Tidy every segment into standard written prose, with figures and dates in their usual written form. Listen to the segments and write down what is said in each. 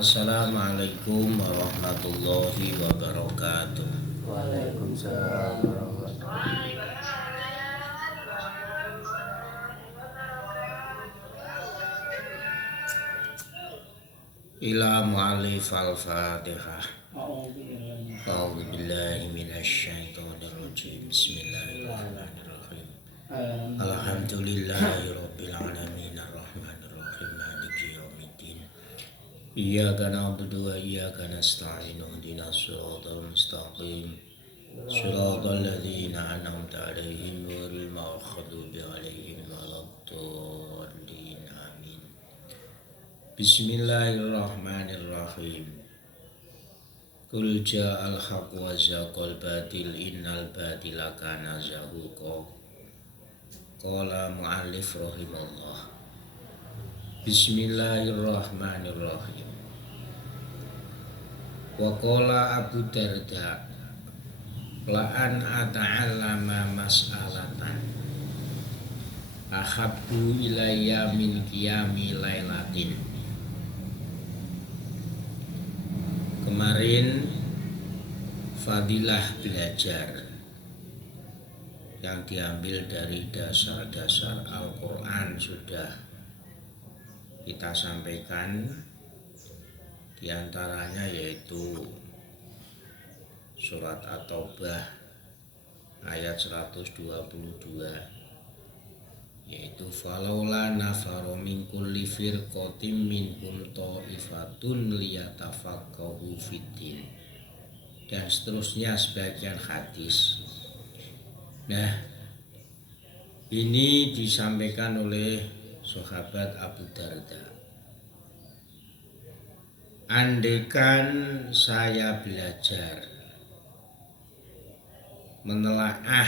Assalamualaikum warahmatullahi wabarakatuh. Waalaikumsalam warahmatullahi Ila mu'allif al-fatihah. A'udzu billahi minasy syaithanir rajim. Bismillahirrahmanirrahim. Alhamdulillahi rabbil alamin arrahmanir rahim maliki yaumiddin. Iyyaka na'budu wa iyyaka nasta'in ihdinas siratal mustaqim. Shiratal ladzina an'amta 'alaihim ghairil maghdubi 'alaihim waladdallin. Amin. Bismillahirrahmanirrahim. Qul ja'al haqq wa zaqal batil innal batila kana zahuqa. Qala mu'allif rahimahullah. Bismillahirrahmanirrahim. Wa qala Abu Darda la an ata'allama mas'alatan ahabbu ilayya min qiyami lailatin. Kemarin fadilah belajar yang diambil dari dasar-dasar Al-Quran sudah kita sampaikan, diantaranya yaitu surat At-Taubah ayat 122, yaitu falaula nafaru min kulli firqatin minhum ta'ifatun liyatafaqahu fiddin, dan seterusnya sebagian hadis. Nah, ini disampaikan oleh sahabat Abu Darda. Andaikan saya belajar, menelaah,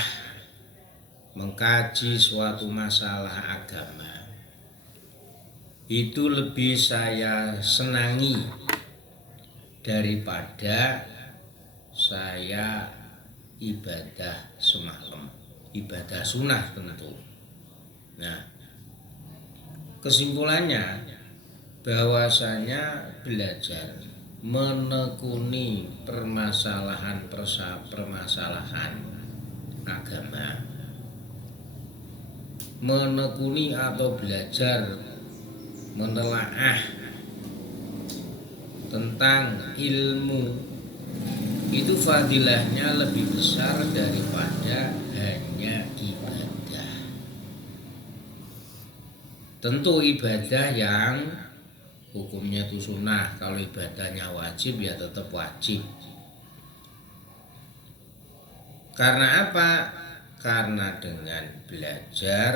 mengkaji suatu masalah agama, itu lebih saya senangi daripada saya ibadah semalam, ibadah sunnah tentu. Nah, kesimpulannya bahwasanya belajar menekuni permasalahan agama, menekuni atau belajar menelaah tentang ilmu, itu fadilahnya lebih besar daripada hanya ibadah. Tentu ibadah yang hukumnya itu sunnah, kalau ibadahnya wajib ya tetap wajib. Karena apa? Karena dengan belajar,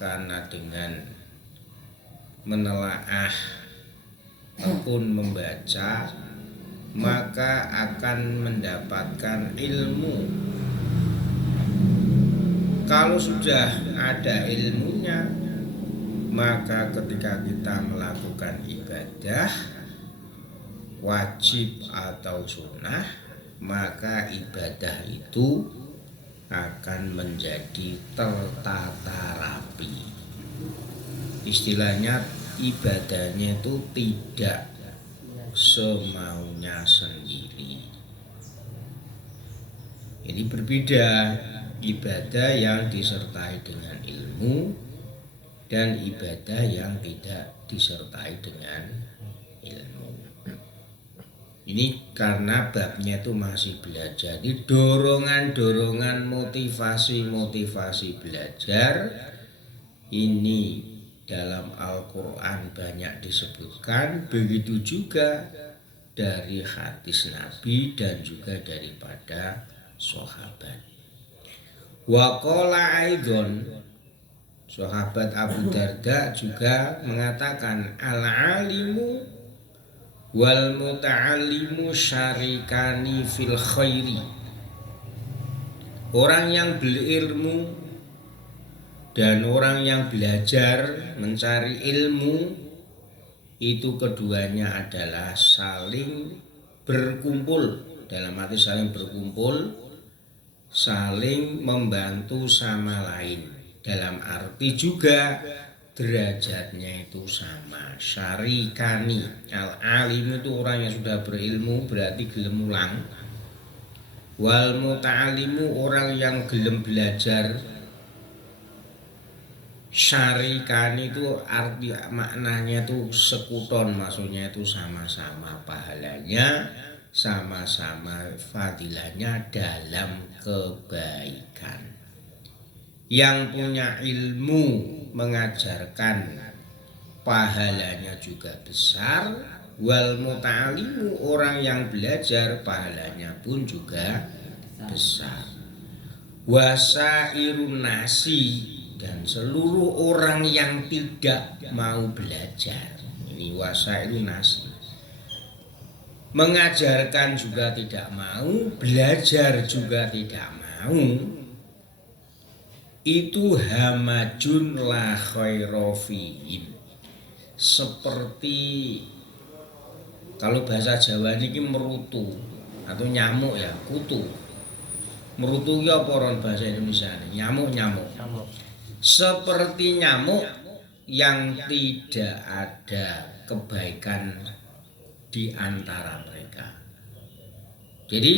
karena dengan menelaah ataupun membaca, maka akan mendapatkan ilmu. Kalau sudah ada ilmunya, maka ketika kita melakukan ibadah wajib atau sunnah, maka ibadah itu akan menjadi tertata rapi. Istilahnya ibadahnya itu tidak semaunya sendiri. Ini berbeda ibadah yang disertai dengan ilmu dan ibadah yang tidak disertai dengan ilmu. Ini karena babnya itu masih belajar. Jadi dorongan-dorongan motivasi belajar ini dalam Al-Quran banyak disebutkan, begitu juga dari hadis Nabi dan juga daripada sahabat. Wa qala aidon, sahabat Abu Darda juga mengatakan al-alimu wal muta'allimu syarikani fil khairi. Orang yang berilmu dan orang yang belajar mencari ilmu, itu keduanya adalah saling berkumpul, dalam arti saling berkumpul, saling membantu sama lain, dalam arti juga derajatnya itu sama. Syarikani, al-alim itu orang yang sudah berilmu berarti gelem mulang. Wal muta'alimu orang yang gelem belajar. Syarikani itu arti maknanya itu sekuton, maksudnya itu sama-sama pahalanya, sama-sama fadilahnya dalam kebaikan. Yang punya ilmu mengajarkan pahalanya juga besar, wal muta'alimu orang yang belajar pahalanya pun juga besar. Wasairun nasi dan seluruh orang yang tidak mau belajar, ini wasairun nasi, mengajarkan juga tidak mau, belajar juga tidak mau, itu hamajun la khaira fihim, seperti kalau bahasa Jawa ini merutu atau nyamuk ya, kutu. Merutu ya apa orang bahasa Indonesia ini? Nyamuk. Seperti nyamuk yang tidak ada kebaikan di antara mereka. Jadi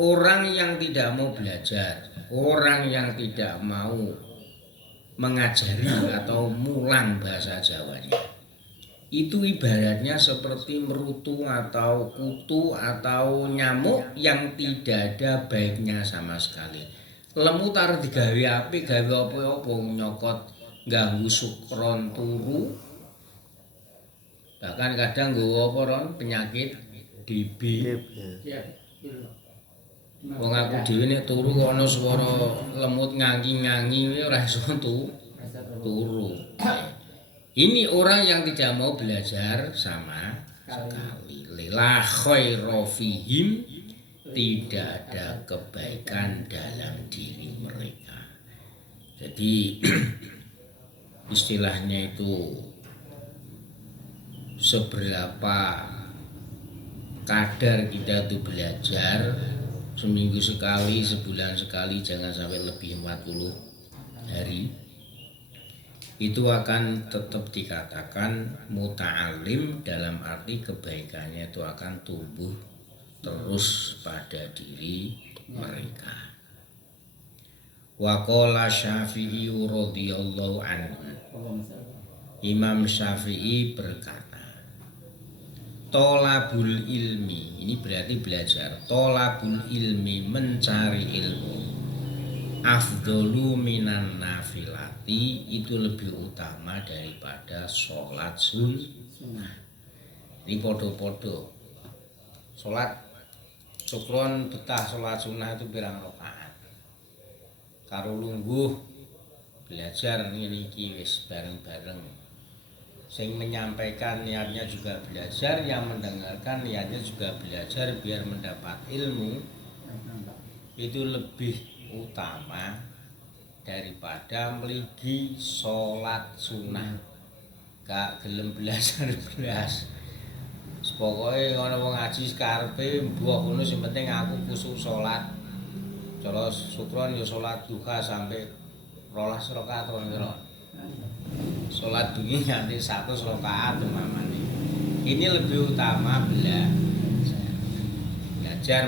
orang yang tidak mau belajar, orang yang tidak mau mengajari atau mulang bahasa Jawanya, itu ibaratnya seperti merutu atau kutu atau nyamuk yang tidak ada baiknya sama sekali. Lemu taruh digawe api, gawe apa-apa nyokot ganggu sukron turu. Bahkan kadang nggawa apa ron penyakit DB. Wong aku dhewe nek turu kok ana swara lemut ngangi-ngangi ora iso turu. Ini orang yang tidak mau belajar sama sekali. La khaira fihim, tidak ada kebaikan dalam diri mereka. Jadi istilahnya itu seberapa kadar kita tuh belajar, seminggu sekali, sebulan sekali, jangan sampai lebih 40 hari, itu akan tetap dikatakan muta'alim, dalam arti kebaikannya itu akan tumbuh terus pada diri mereka. Wa qala Syafi'i radhiyallahu anhu, Imam Syafi'i berkata, tolabul ilmi, ini berarti belajar, tolabul ilmi, mencari ilmu, afdolu minan nafilati, itu lebih utama daripada sholat sunnah. Ini podo-podo sholat syukron betah, sholat sunnah itu pirang rakaat. Karo lungguh belajar niki wis bareng-bareng. Sing menyampaikan niatnya juga belajar, yang mendengarkan niatnya juga belajar biar mendapat ilmu. Itu lebih utama daripada meligi sholat sunnah. Gak gelem belajar belas. Pokoknya ana wong ngaji karepe mbuh ngono, sing penting aku kusuk salat. Cara syukron ya salat duha sampai 12 rakaat kira. Salat bengi nganti 100 rakaat umpamane. Ini lebih utama belajar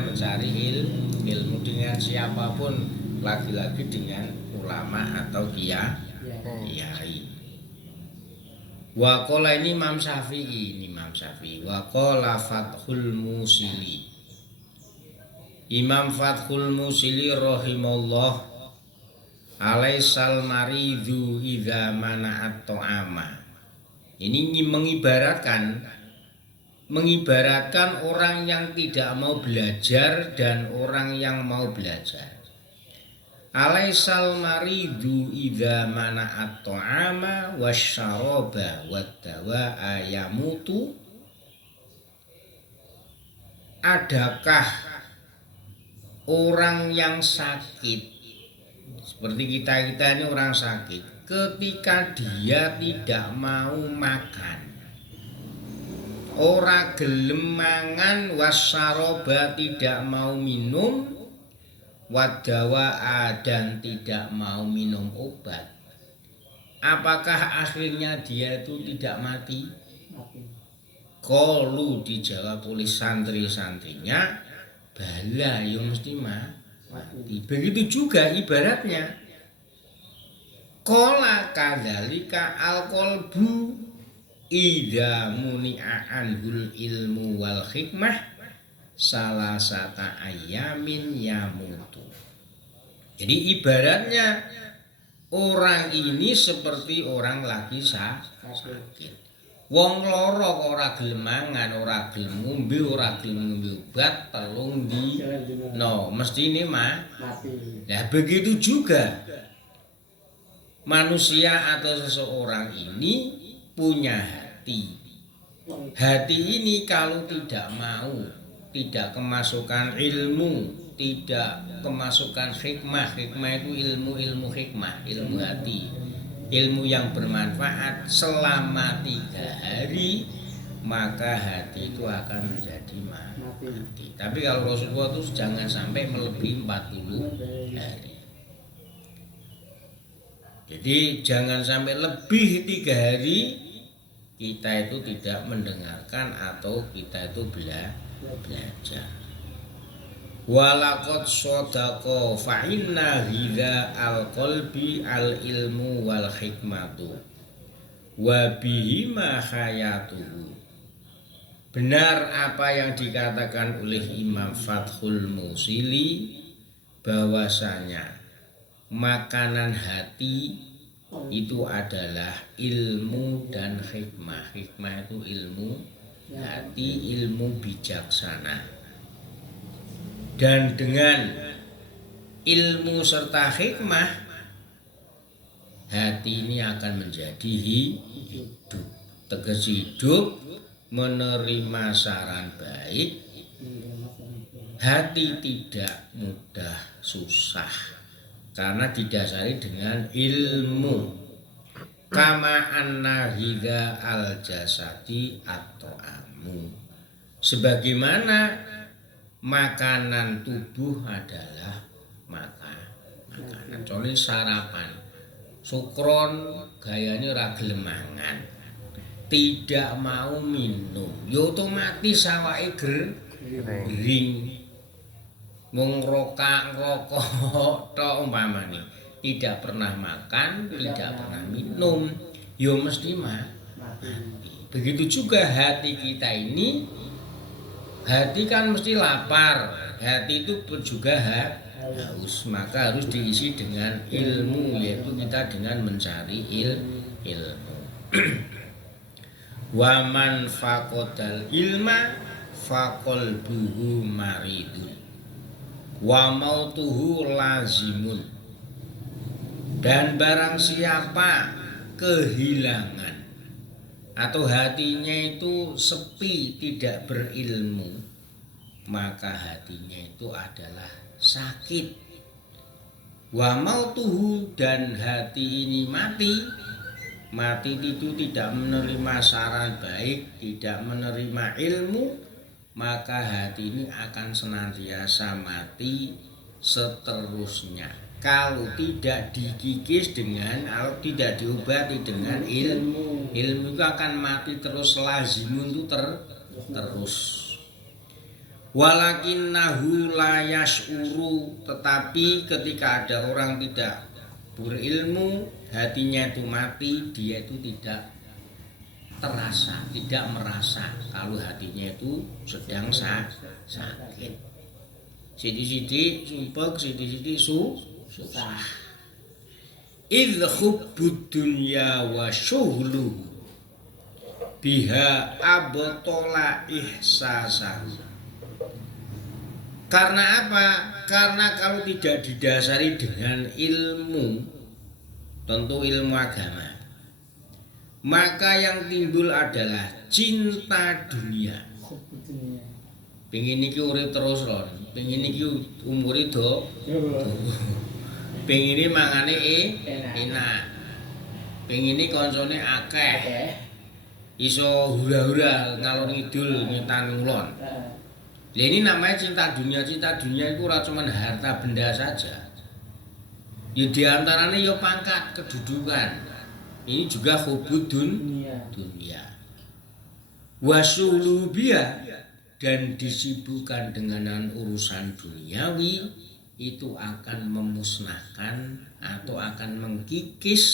mencari ilmu dengan siapapun, lagi-lagi dengan ulama atau kiai. Wa qala, ini Imam Syafi'i, wa qala Fathul Musili, Imam Fathul Musili rahimahullah, alaisal maridhu idza mana'at ta'ama. Ini mengibaratkan orang yang tidak mau belajar dan orang yang mau belajar. Alaisal maridu idza mana'at ta'ama wasyaraba waddawa'a yamutu. Adakah orang yang sakit, seperti kita ini orang sakit, ketika dia tidak mau makan, ora gelem mangan, wasyaraba tidak mau minum, wadawa dan tidak mau minum obat, apakah akhirnya dia itu tidak mati? Mati. Qalu dijawab oleh santri-santrinya, bala ya mesti mati. Begitu juga ibaratnya. Qala kadzalika al-qalbu idza muni'a anhul ilmu wal hikmah salasata ayamin yamutu. Jadi ibaratnya orang ini seperti orang lagi sakit. Wong loro kok ora gelem mangan, ora gelem ngombe, ora gelem ngombe obat, telung dino mesti ini mati. Nah, begitu juga manusia atau seseorang ini punya hati. Hati ini kalau tidak mau, tidak kemasukan ilmu, tidak kemasukan hikmah. Hikmah itu ilmu hikmah, ilmu hati. Ilmu yang bermanfaat selama 3 hari, maka hati itu akan menjadi mati. Tapi kalau Rasulullah itu jangan sampai melebihi 40 hari. Jadi jangan sampai lebih 3 hari kita itu tidak mendengarkan atau kita itu belajar. Walaqad shadaqa fa inna hidza al-qalbi al-ilmu wal hikmatu wa bihima hayatuhu. Benar apa yang dikatakan oleh Imam Fathul Musili bahwasanya makanan hati itu adalah ilmu dan hikmah. Hikmah itu ilmu hati, ilmu bijaksana. Dan dengan ilmu serta hikmah, hati ini akan menjadi hidup. Tegas hidup, menerima saran baik, hati tidak mudah susah karena didasari dengan ilmu. Kama anna hidza al jasadi at-ta'amu. Sebagaimana makanan tubuh adalah makanan. Contohnya sarapan. Sukron gayane ora gelem mangan. Tidak mau minum. Ya otomatis awake gering. Wong ngrokok tok umpamane. Tidak pernah makan, tidak pernah minum, ya mesti mati. Begitu juga hati kita ini. Hati kan mesti lapar, hati itu juga haus, maka harus diisi dengan ilmu, yaitu kita dengan mencari ilmu. Wa man faqadal ilma faqalbuhu maridun wa mautuhu lazimun. Dan barang siapa kehilangan atau hatinya itu sepi, tidak berilmu, maka hatinya itu adalah sakit. Wa mautuhu, dan hati ini mati. Mati itu tidak menerima saran baik, tidak menerima ilmu, maka hati ini akan senantiasa mati seterusnya. Kalau tidak dikikis dengan, kalau tidak diobati dengan ilmu itu akan mati terus, lazimun itu terus. Walakinnahu la yash'uru, tetapi ketika ada orang tidak berilmu, hatinya itu mati, dia itu tidak terasa, tidak merasa kalau hatinya itu sedang sakit. Sidi-sidi sumpek, sidi-sidi susah. Idh hubbud dunya wa syuhluhu biha abtola ihsasahu. Karena apa? Karena kalau tidak didasari dengan ilmu, tentu ilmu agama, maka yang timbul adalah cinta dunia. Pengen iki urip terus Ron, pengen iki umure do. Pengen iki mangane enak. Pengen iki kancane akeh. Iso hura-hura ngalor ngidul ngetan ngulon. Lah ini namanya cinta dunia. Cinta dunia itu ora cuma harta benda saja. Ya diantaranya ya pangkat, kedudukan. Ini juga hubudun dunia. Wasulubia, dan disibukkan dengan urusan duniawi itu akan memusnahkan atau akan mengkikis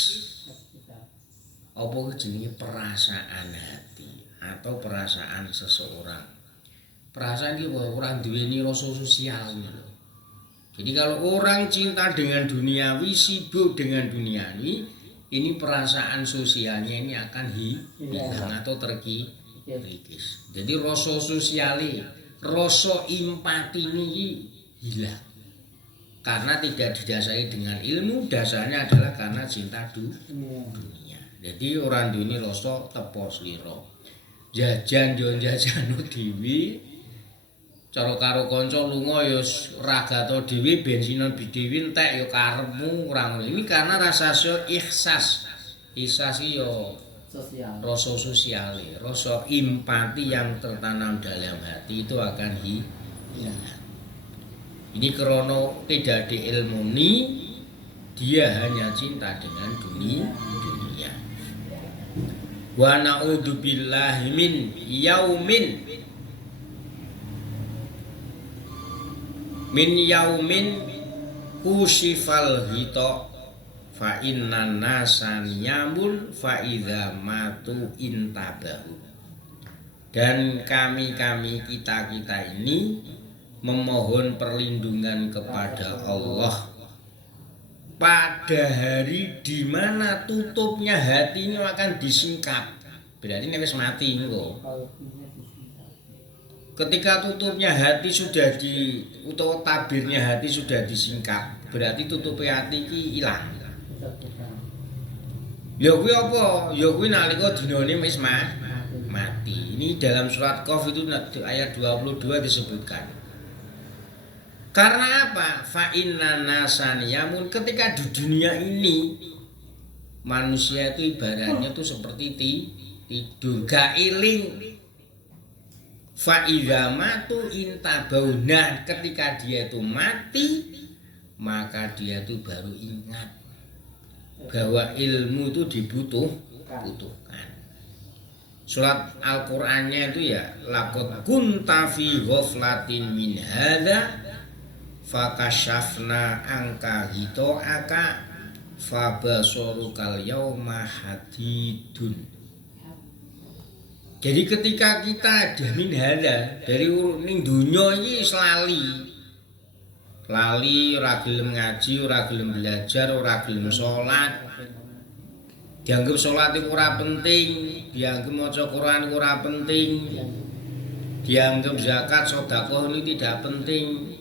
apa jenenge perasaan hati atau perasaan seseorang. Perasaan iki ora duweni rasa sosial lho. Jadi kalau orang cinta dengan duniawi, sibuk dengan duniawi, ini perasaan sosialnya ini akan hilang atau terkikis. Jadi rasa sosiale, rasa empati ini hilang. Karena tidak didasari dengan ilmu, dasarnya adalah karena cinta dunia. Jadi orang dunia rasa tepo slira. Jajan yo jajano dhewe. Cara karo kanca lunga ya ragato dhewe bensinan dhewe entek ya karepmu ora ngono. Ini karena rasa ihsas. Ihsas ya rasa sosial, rasa empati yang tertanam dalam hati itu akan hilang. Ini karena tidak diilmuni, dia hanya cinta dengan dunia. Wa na'udzubillahi min yaumin kusifal hito fa innan nasan yamun fa idza matu intabahu. Dan kami kita ini memohon perlindungan kepada Allah pada hari di mana tutupnya hati ini akan disingkap. Berarti ini wis mati engko. Ketika tutupnya hati sudah atau tabirnya hati sudah disingkap, berarti tutupnya hati iki ilang. Ya kuwi apa? Ya kuwi nalika dinane wis mati. Ini dalam surat Qaf itu ayat 22 disebutkan. Karena apa? Fa inna nasan yamun, ketika di dunia ini manusia itu ibaratnya tuh seperti tidur gak iling. Fa idza matu intabau. Nah, ketika dia itu mati, maka dia itu baru ingat bahwa ilmu itu dibutuhkan. Surat Al-Qur'annya itu ya laqad kunta fi ghaflatin min hadza fakashafna angka hitoaka fabasorukal yauma hadidun. Jadi ketika kita damin hada dari ning dunya iki lali ora gelem ngaji, ora gelem belajar, ora gelem salat. Dianggap salat itu ora penting, dianggap maca Quran ora penting. Dianggap zakat, sedekah ini tidak penting.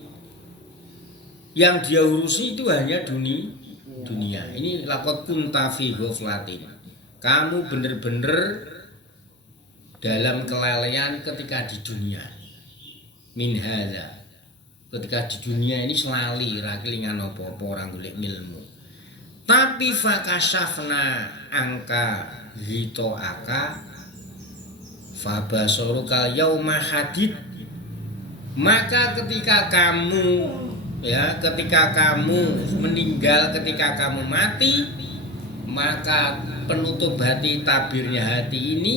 Yang dia urusi itu hanya dunia. Ini laqad kunta fi ghaflatin. Kamu benar-benar dalam kelalaian ketika di dunia. Min hadza. Ketika di dunia ini selali ra kelingan apa-apa orang golek ilmu. Tapi fakashafna angka hitoaka fabasorukal yauma hadid. Maka ketika kamu meninggal, ketika kamu mati, maka penutup hati, tabirnya hati ini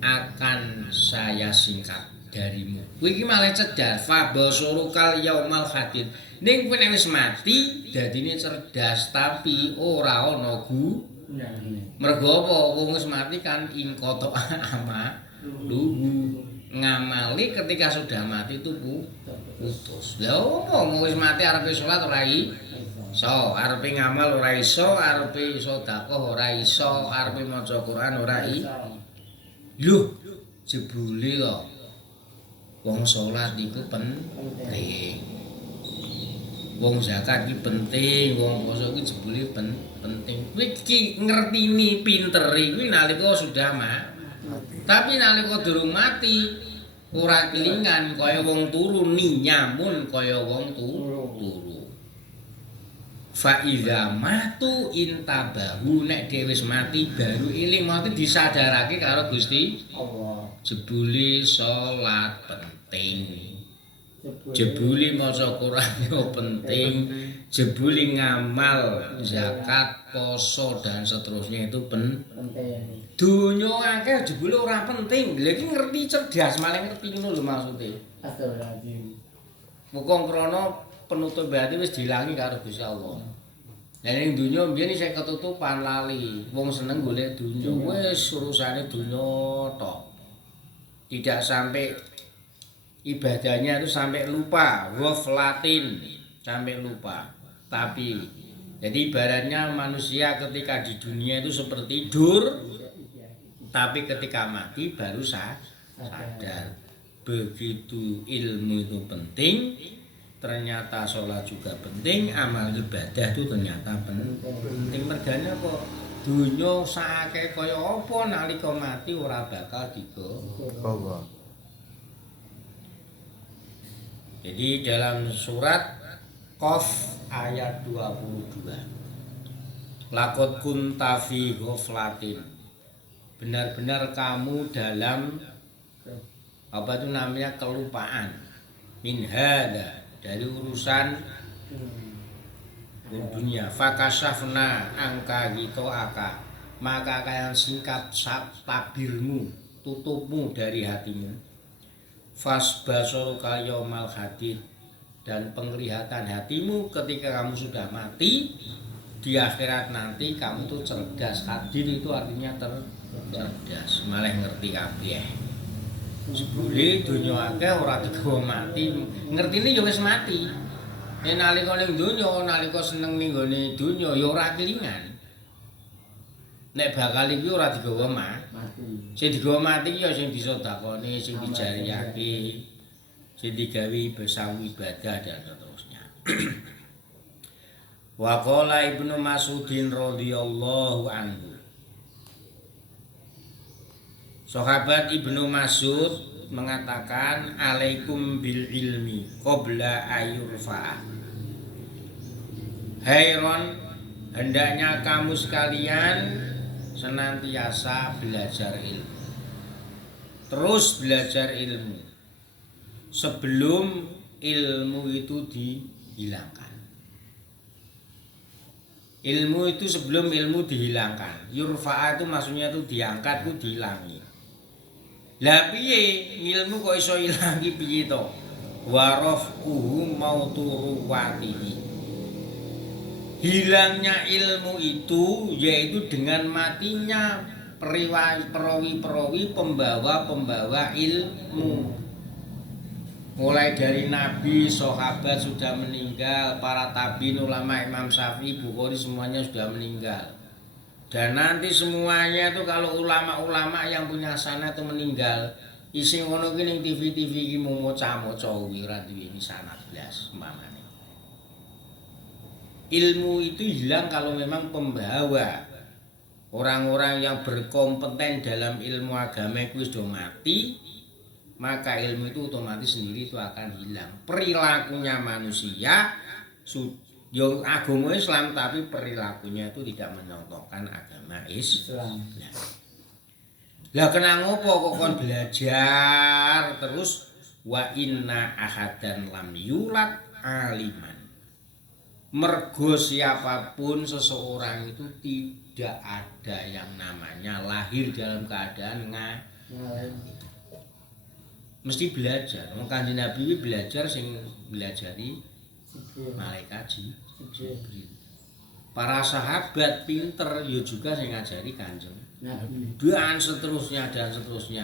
akan saya singkat darimu. Kowe iki malah cerdas, fa basurukal yaumal hadid. Ning kowe nek wis mati, dadine cerdas tapi ora ana gunane. Mergo apa? Wong wis mati kan ingkoto ama lugu. Ngamali ketika sudah mati itu putus. Lah opo wis mati arepe salat ora iso, arepe ngamal ora iso, arepe sedekah ora iso, arepe maca Quran ora iso. Lho, jebule kok wong salat iku penting. Wong zakat iki penting, wong poso iki jebule penting. Kuwi iki ngertini pinter kuwi nalika sudah tapi nalika durung mati ora kelingan kaya wong turu nyamun kaya wong turu. Fa iza matu intabahu, nek dhewe wis mati baru iling mati disadarake karo Gusti Allah. Jebule salat penting. Jebuli maca Quran yo penting, jebuli ngamal, zakat, poso dan seterusnya itu penting. Dunya akeh jebule ora penting. Lha iki ngerti cerdas, malah ngerti ngono lho maksude. Astagfirullahaladzim. Muga krana penutup hati wis dilangi karo Gusti Allah. Lah ning dunya mbiyen isih ketutupan lali. Wong seneng golek dunya, wis urusane dunya tok. Tidak sampai ibadahnya itu sampai lupa, ghaflatin, sampai lupa. Tapi jadi ibaratnya manusia ketika di dunia itu seperti tidur, tapi ketika mati baru sadar. Begitu ilmu itu penting, ternyata sholat juga penting, amal ibadah itu ternyata penting. Mergane kok dunya sakake kaya apa nalika mati ora bakal digawa. Jadi dalam surat Qaf ayat 22. Laqad kunta fi ghaflatin. Benar-benar kamu dalam apa itu namanya kelupaan. Min hada, dari urusan dunia. Fakashafna angka gitu aka. Maka kalian singkap tabirmu, tutupmu dari hatimu. Fasbasoruka yaumal hadid, dan penglihatan hatimu ketika kamu sudah mati di akhirat nanti kamu tuh cerdas. Hadid itu artinya cerdas, malah ngerti kabeh. Sebule dunya akeh ora digawa mati, ngertine ya wis mati. Yen nalika ning donya, nalika seneng ning gone donya ya ora kelingan. Nek bakal iki ora digawa mati. Sing digawa mati ya sing disedakone, sing dijariyake, sing digawe besawi ibadah dan seterusnya. Wa qala Ibnu Mas'udin radhiyallahu anhu. Sahabat Ibnu Mas'ud mengatakan alaikum bil ilmi qabla ayurfa. Hairon, hendaknya kamu sekalian senantiasa belajar ilmu. Terus belajar ilmu sebelum ilmu itu dihilangkan. Ilmu itu sebelum ilmu dihilangkan. Yurfa'a itu maksudnya itu diangkat, itu dihilangi. Lah piye ilmu kok iso ilangi piye to? Wa rafuhu mautu ruwatihi. Hilangnya ilmu itu yaitu dengan matinya perawi-perawi pembawa-pembawa ilmu. Mulai dari nabi, sahabat sudah meninggal, para tabi'in, ulama, Imam Syafi'i, Bukhari semuanya sudah meninggal. Dan nanti semuanya itu kalau ulama-ulama yang punya sanad itu meninggal, isi ngono ki ning TV-TV iki mung maca-maca ora duwe sanad blas umpamane. Ilmu itu hilang kalau memang pembawa, orang-orang yang berkompeten dalam ilmu agama itu sudah mati, maka ilmu itu otomatis sendiri itu akan hilang. Perilakunya manusia yang agama Islam tapi perilakunya itu tidak menyontohkan agama Islam. Lah kena ngopo kok kon belajar terus wa inna ahadan lam yulat aliman. Mergo siapapun seseorang itu tidak ada yang namanya lahir dalam keadaan mesti belajar. Wong Kanjeng Nabi belajar sing belajari malaikat Jibril. Para sahabat pinter ya juga sing ngajari Kanjeng Nabi. Dan seterusnya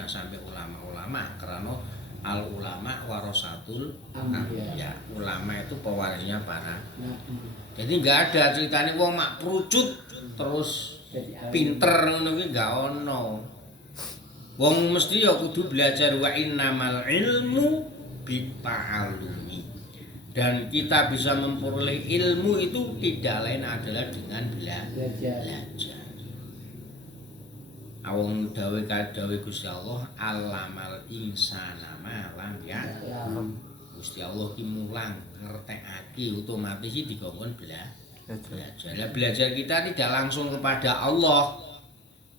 sampai ulama-ulama karena al ulama warasatul anbiya. Ulama itu pewarisnya para nabi. Jadi enggak ada ceritanya wong mak prucut terus pinter ngono kuwi enggak ono. Wong mesti ya kudu belajar wa innamal ilmu bita'allumi. Dan kita bisa memperoleh ilmu itu tidak lain adalah dengan belajar. Awang dawe Gusti Allah alamal insana ma lam ya'lam. Gusti Allah ki mulang ngertekake otomatis iki dikongkon belajar. Lah belajar kita tidak langsung kepada Allah.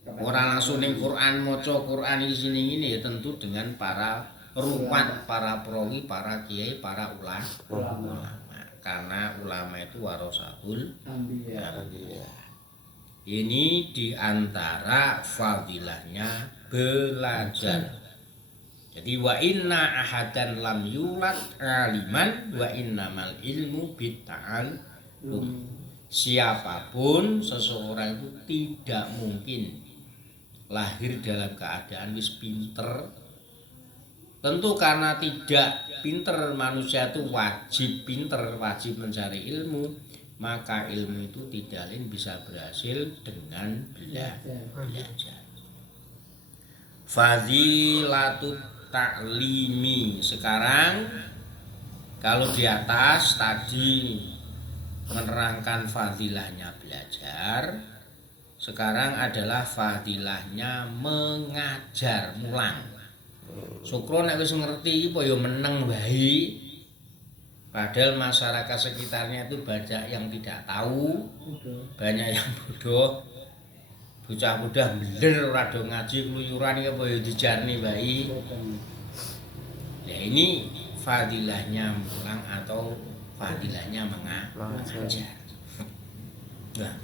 Ora langsung ning Quran maca Quran iki sini ya tentu dengan para ruwat para perawi, para kiai, para ulama. Karena ulama itu warasatul anbiya. Ini diantara fadilahnya belajar. Jadi wa inna ahadan lam yulad aliman wa innamal ilmu bitta'allum. Siapapun seseorang itu tidak mungkin lahir dalam keadaan wis pinter. Tentu karena tidak pinter, manusia itu wajib pinter, wajib mencari ilmu, maka ilmu itu tidak lain bisa berhasil dengan belajar. Fadilatut ta'limi. Sekarang kalau di atas tadi menerangkan fadilahnya belajar, sekarang adalah fadilahnya mengajar, mulang. Sukron nek wis ngerti iki ya meneng wae. Padahal masyarakat sekitarnya itu banyak yang tidak tahu, banyak yang bodoh. Bocah-bocah bener ora do ngaji kluyuran iki apa ya dijarni wae. Ya ini fadilahnya mulang atau fadilahnya mengajar. Nah,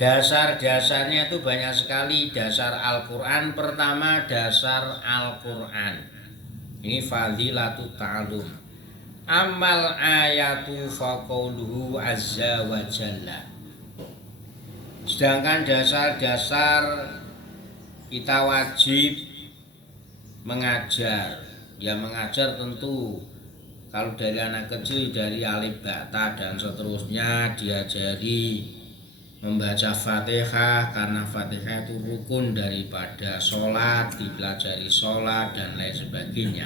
dasar-dasarnya itu banyak sekali. Dasar Al-Quran pertama, dasar Al-Quran. Ini fadilatut ta'allum. Amal ayatu faqauluhu azza wa jalla. Sedangkan dasar-dasar kita wajib mengajar. Ya mengajar tentu kalau dari anak kecil dari alif ba ta dan seterusnya diajari membaca Fatihah, karena Fatihah itu rukun daripada sholat, dipelajari sholat dan lain sebagainya.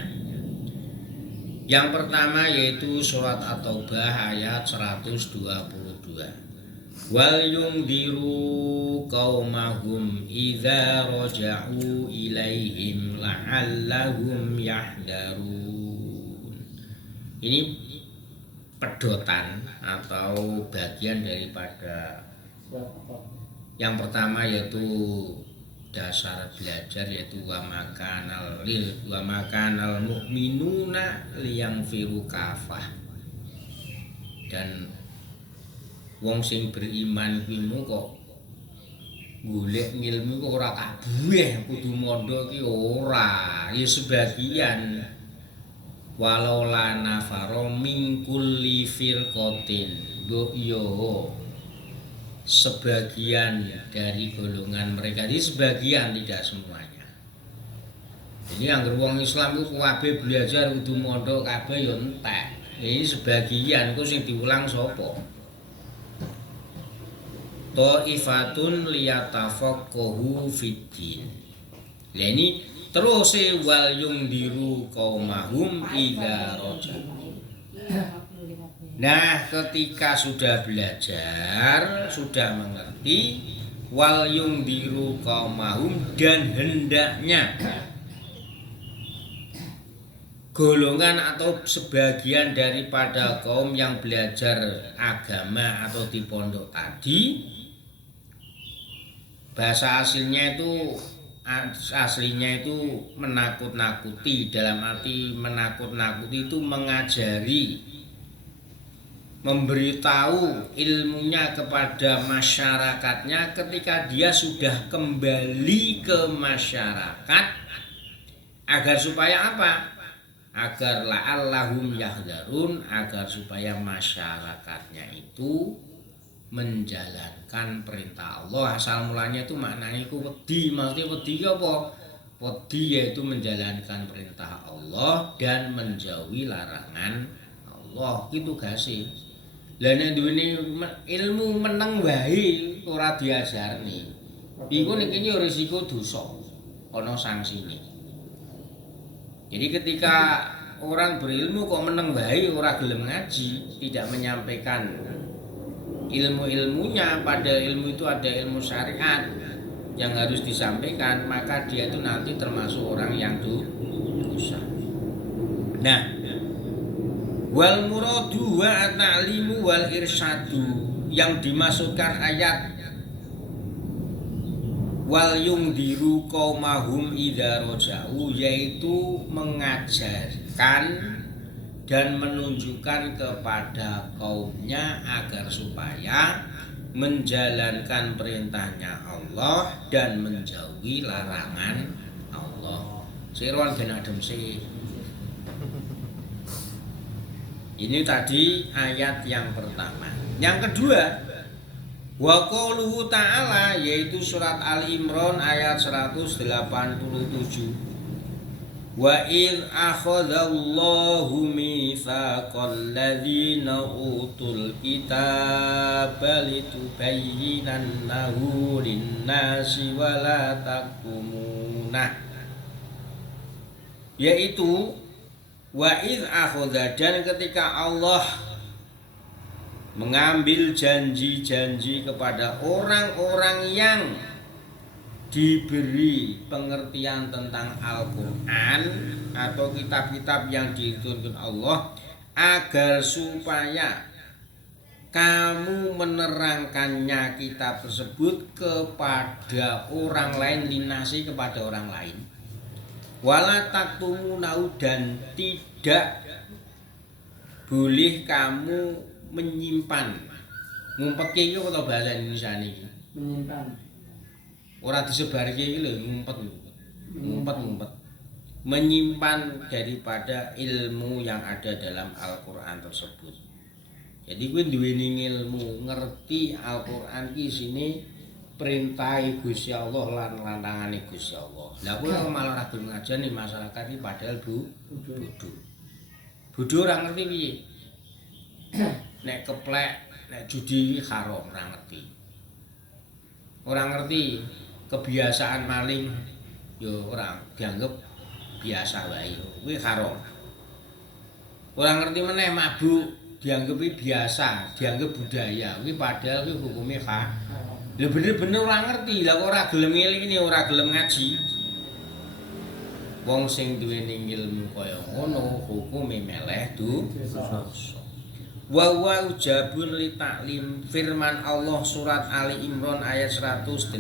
Yang pertama yaitu surat At-Taubah ayat 122. Wal yungdiru qaumahum idza raja'u ilaihim la'allahum yahdarun. Ini pedotan atau bagian daripada yang pertama yaitu dasar belajar, yaitu wa makanal mu'minuna liyanfiru kafah. Dan wong sing beriman kuwi kok golek ngilmu kok ora kabeh kudu mondho ki ora, ya sebagian. Walau la nafaro min kulli firqatin, yo sebagian dari golongan mereka, ini sebagian tidak semuanya. Ini angger wong Islam ku kabeh belajar kudu mondho kabeh ya entek. Ini sebagian ku sing diulang sapa? Ta'ifatun liyatafaqahu fiddin. Lah ini terus wal yungdiru qaumahum idza raja'u. Nah, ketika sudah belajar, sudah mengerti, wal yungdiru qaumahum, dan hendaknya golongan atau sebagian daripada kaum yang belajar agama atau di pondok tadi, bahasa aslinya itu menakut-nakuti. Dalam arti menakut-nakuti itu mengajari, memberitahu ilmunya kepada masyarakatnya. Ketika dia sudah kembali ke masyarakat, agar supaya apa? Agar la'allahum yahdarun, agar supaya masyarakatnya itu menjalankan perintah Allah. Asal mulanya itu maknanya itu wedi. Maksudnya wedi apa? Wedi yaitu menjalankan perintah Allah dan menjauhi larangan Allah. Itu gasih. Lah nek duweni ilmu meneng wae ora diajarni, iku niki risiko dosa, ana sangsine. Jadi ketika orang berilmu kok meneng wae ora gelem ngaji, tidak menyampaikan ilmu-ilmunya, pada ilmu itu ada ilmu syariat yang harus disampaikan, maka dia itu nanti termasuk orang yang dosa. Nah, wal muradu wa ta'limu wal irsyadu, yang dimaksudkan ayat wal yungdiru qaumahum idza raja'u, yaitu mengajarkan dan menunjukkan kepada kaumnya agar supaya menjalankan perintahnya Allah dan menjauhi larangan Allah. Siron ben adem sih. Ini tadi ayat yang pertama. Yang kedua, wa qauluhu ta'ala, yaitu surat Al-Imran ayat 187. Wa id akhadallahu mitsaqal ladzina utul kitaba litubayyinannahu lin-nasi wa la taktumunah. Yaitu wa id akhadha, dan ketika Allah mengambil janji-janji kepada orang-orang yang diberi pengertian tentang Al-Quran atau kitab-kitab yang diturunkan Allah, agar supaya kamu menerangkannya kitab tersebut kepada orang lain, linasi kepada orang lain, wala taktumunau, dan tidak boleh kamu menyimpan. Ngumpet iki apa bahasa Indonesia niki? Menyimpan. Ora disebarke iki lho, ngumpet. Menyimpan daripada ilmu yang ada dalam Al-Qur'an tersebut. Jadi kowe duweni ilmu, ngerti Al-Qur'an ki isine perintah Gusti Allah lan lantangane Gusti Allah. Lah kowe malah ora gelem ngajeni masyarakat iki padahal bodho. Bodho ora ngerti piye. Nek keplek, nek judi haram, ora ngerti. Ora ngerti kebiasaan maling yo ora dianggap biasa wae, kuwi haram. Ora ngerti meneh mabuk dianggap biasa, dianggap budaya, kuwi padahal kuwi hukume haram. Lha bener-bener ora ngerti, lah kok ora gelem ngelingi, ora gelem ngaji. Wong sing duweni ilmu kaya ngono hukume meleh dosa. Wa wa ujabun li ta'lim, firman Allah surat Ali Imran ayat 187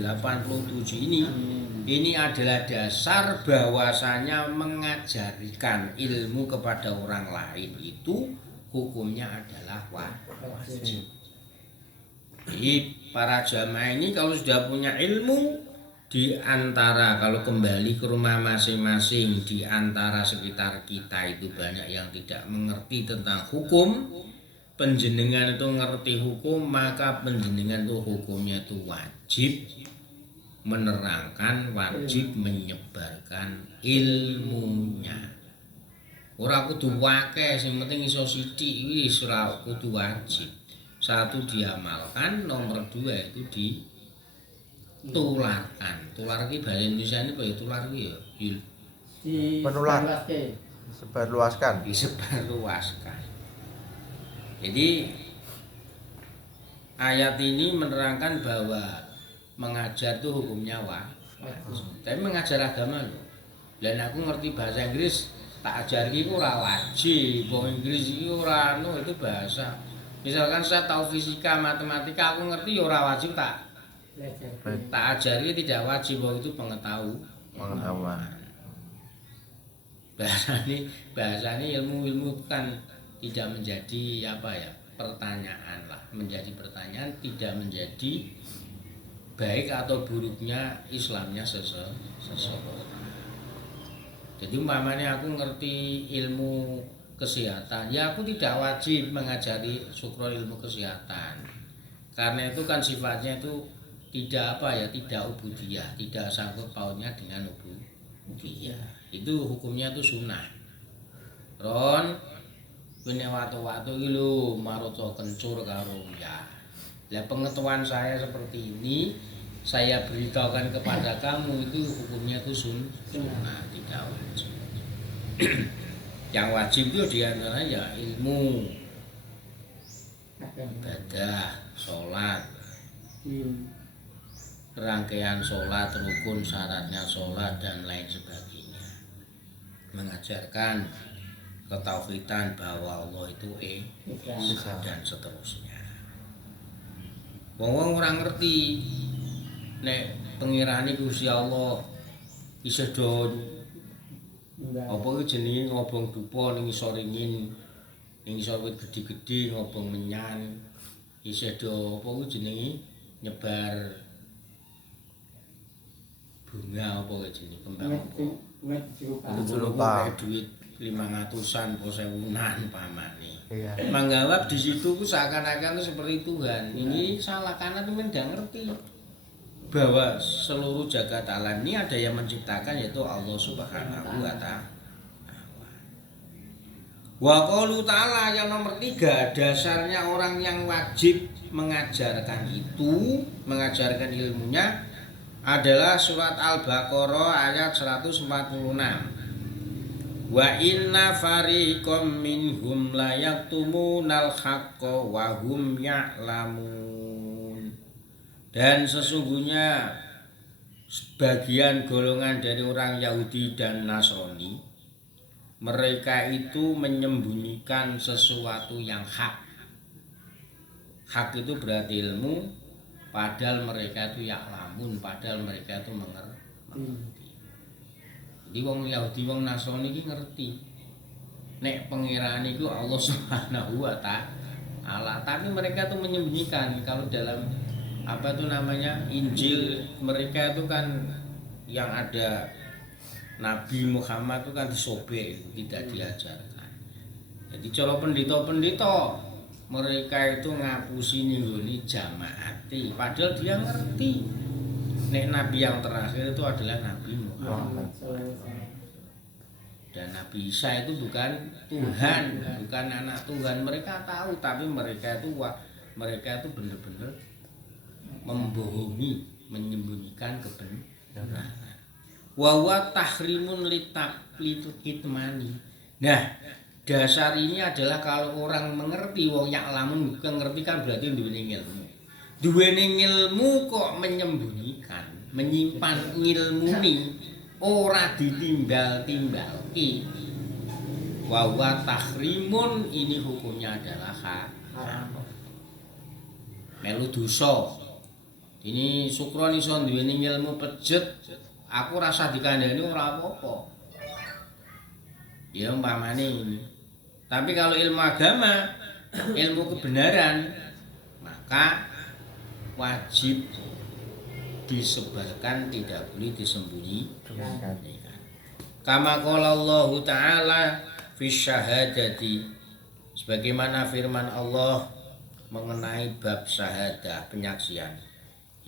ini adalah dasar bahwasanya mengajarkan ilmu kepada orang lain itu hukumnya adalah wajib. Jadi para jamaah ini kalau sudah punya ilmu, di antara kalau kembali ke rumah masing-masing, di antara sekitar kita itu banyak yang tidak mengerti tentang hukum, penjenengan itu ngerti hukum, maka penjenengan itu hukumnya itu wajib menerangkan, wajib menyebarkan ilmunya. Ora kudu akeh, sing penting iso sithik wis ora kudu wajib. Satu diamalkan, nomor dua itu ditularkan. Tular iki bahasa Indonesia ini apa ya tular iki ya? Penular. Sebarluaskan. Disebarluaskan. Jadi ayat ini menerangkan bahwa mengajar itu hukumnya wajib. Tapi mengajar agama loh. Dan aku ngerti bahasa Inggris, tak ajar iki ora wajib. Bahasa Inggris iki ora itu bahasa. Misalkan saya tahu fisika, matematika, aku ngerti ya ora wajib tak ajari, tidak wajib, bahwa itu pengetahuan. Bahasanya ilmu-ilmu kan tidak menjadi pertanyaan lah, menjadi pertanyaan, tidak menjadi baik atau buruknya Islamnya seseorang. Jadi umpamanya aku ngerti ilmu kesehatan, ya aku tidak wajib mengajari sukro ilmu kesehatan, karena itu kan sifatnya itu tidak tidak ubudiyah, tidak sangkut pautnya dengan ubudiyah. Itu hukumnya itu sunnah. Ron ini waktu-waktu iki lho maroto kencur karo ya. Lah pengetahuan saya seperti ini, saya beritahukan kepada kamu, itu hukumnya itu sunnah, tidak wajib. Yang wajib itu diantara ya ilmu, ibadah, sholat, rangkaian sholat, rukun syaratnya sholat dan lain sebagainya. Mengajarkan ketauhidan bahwa Allah itu dan seterusnya. Wong-wong orang ngerti, nek pengirane Gusti Allah isih do apa ku jenenge ngobong dupa ning isor ringin ning isor wit gedhe-gedhe ngobong menyan isih do apa ku jenenge nyebar bunga apa ku jenenge kembang apa Lupa. duit 500-an po 1000-an pamane. Iya. Menganggap di situ seakan-akan itu seperti Tuhan. Ini salah karena teman tidak ngerti bahwa seluruh jagat alam ini ada yang menciptakan yaitu Allah Subhanahu wa Ta'ala. Wa qaulu ta'ala yang nomor 3, dasarnya orang yang wajib mengajarkan itu, mengajarkan ilmunya adalah surat Al-Baqarah ayat 146. Wa inna fariqam minhum la yaktumunal haqqa wa hum ya'lamun. Dan sesungguhnya sebagian golongan dari orang Yahudi dan Nasrani mereka itu menyembunyikan sesuatu yang hak. Hak itu berarti ilmu, padahal mereka itu ya'lamun, padahal mereka itu mengerti. Jadi wong Yahudi wong Nasrani iki ngerti nek pangeran iku Allah Subhanahu wa Ta'ala, tapi mereka tuh menyembunyikan. Kalau dalam apa itu namanya Injil mereka itu kan yang ada Nabi Muhammad itu kan disobek, tidak diajarkan. Jadi kalau pendeta-pendeta mereka itu ngapusi ninggoni jamaati, padahal dia ngerti nek Nabi yang terakhir itu adalah Nabi Muhammad. Dan Nabi Isa itu bukan Tuhan, bukan anak Tuhan. Mereka tahu, tapi mereka itu benar-benar membohongi, menyembunyikan kebenaran. Wa wa tahrimun litaqitmani. Nah, dasar ini adalah kalau orang mengerti, wong ya'lamun bukan ngerti kan berarti duweni ilmu. Duweni ilmu kok menyembunyikan, menyimpan ilmu ini ora ditimbal-timbalki. Wa wa tahrimun ini hukumnya adalah haram. Melu dosa. Ini Sukron iso duweni ilmu pejet, aku rasa dikandani ora apa-apa. Ya umpamane ini. Tapi kalau ilmu agama, ilmu kebenaran, maka wajib disebarkan, tidak boleh disembunyikan. Kama qala Allah Ta'ala fi syahadati, sebagaimana firman Allah mengenai bab syahadah, penyaksian,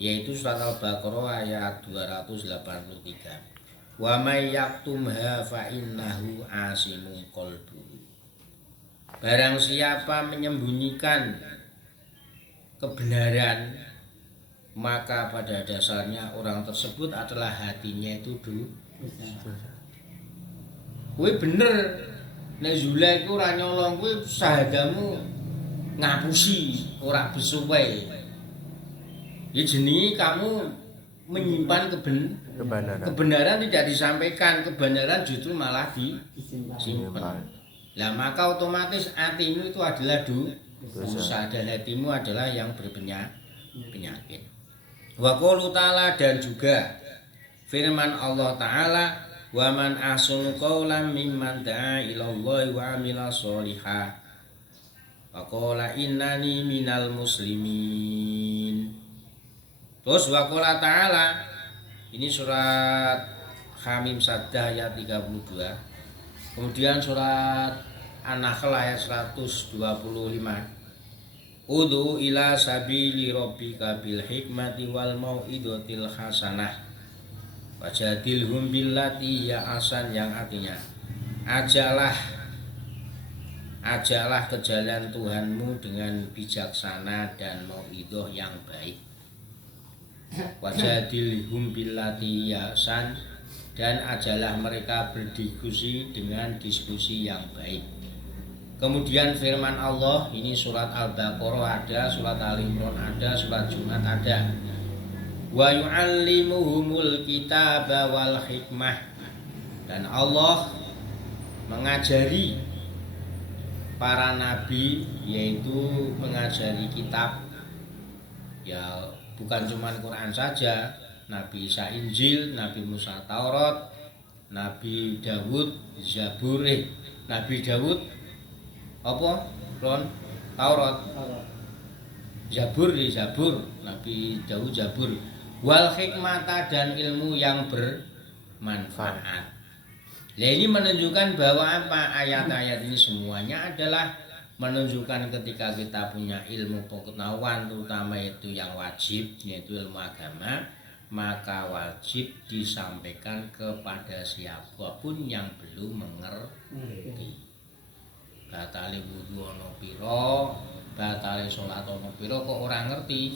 yaitu surat Al-Baqarah ayat 283. Wa may yaktumha fa innahu asimun qalbuhu. Barang siapa menyembunyikan kebenaran, maka pada dasarnya orang tersebut adalah hatinya itu dosa. Kowe bener nek Zula iku ora nyolong, kowe sahadamu ngapusi, ora besuwe. Ya jenenge kamu menyimpan kebenaran tidak disampaikan, kebenaran justru malah disimpan. Lah maka otomatis hatimu itu adalah dosa, dan hatimu adalah yang berpenyakit. Wa qaulu ta'ala, dan juga firman Allah Ta'ala, wa man ahsanu qawlan mimman da'a ilallahi wa amila sholihan wa qala innani minal muslimin. Terus wa qala Ta'ala, ini surat Hamim Saddah ayat 32. Kemudian surat An-Nahl ayat 125. Ud'u ila sabili rabbika bil hikmati wal mau'izatil hasanah wajadilhum billati ya ahsan, yang artinya ajaklah ke jalan Tuhanmu dengan bijaksana dan mau'izah yang baik. Wajadilhum billati ya ahsan, dan ajalah mereka berdiskusi dengan diskusi yang baik. Kemudian firman Allah, ini surat Al-Baqarah ada, surat Al-Imran ada, surat Jumat ada. Wa yu'allimuhumul kitaba wal hikmah, dan Allah mengajari para nabi, yaitu mengajari kitab, ya bukan cuma Quran saja, Nabi Isa Injil, Nabi Musa Taurat, Nabi Dawud Zabur, Nabi Dawud apa? Ron Taurat. Zabur, Nabi Dawud Zabur. Wal hikmata dan ilmu yang bermanfaat. Nah, ini menunjukkan bahwa apa? Ayat-ayat ini semuanya adalah menunjukkan ketika kita punya ilmu pengetahuan, terutama itu yang wajib, yaitu ilmu agama, maka wajib disampaikan kepada siapapun yang belum mengerti. Batale wudu ana pira, batale salat ana pira kok ora ngerti.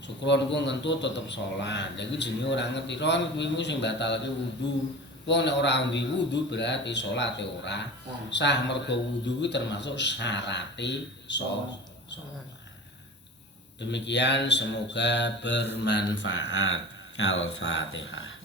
Syukur niku ngentut tetep salat. Lha iku jenenge ora ngerti. Ron kuwi sing batalke wudu. Wong nek ora duwe wudu berarti salate ora sah, mergo wudu kuwi termasuk syarate salat. Demikian semoga bermanfaat. Al-Fatihah.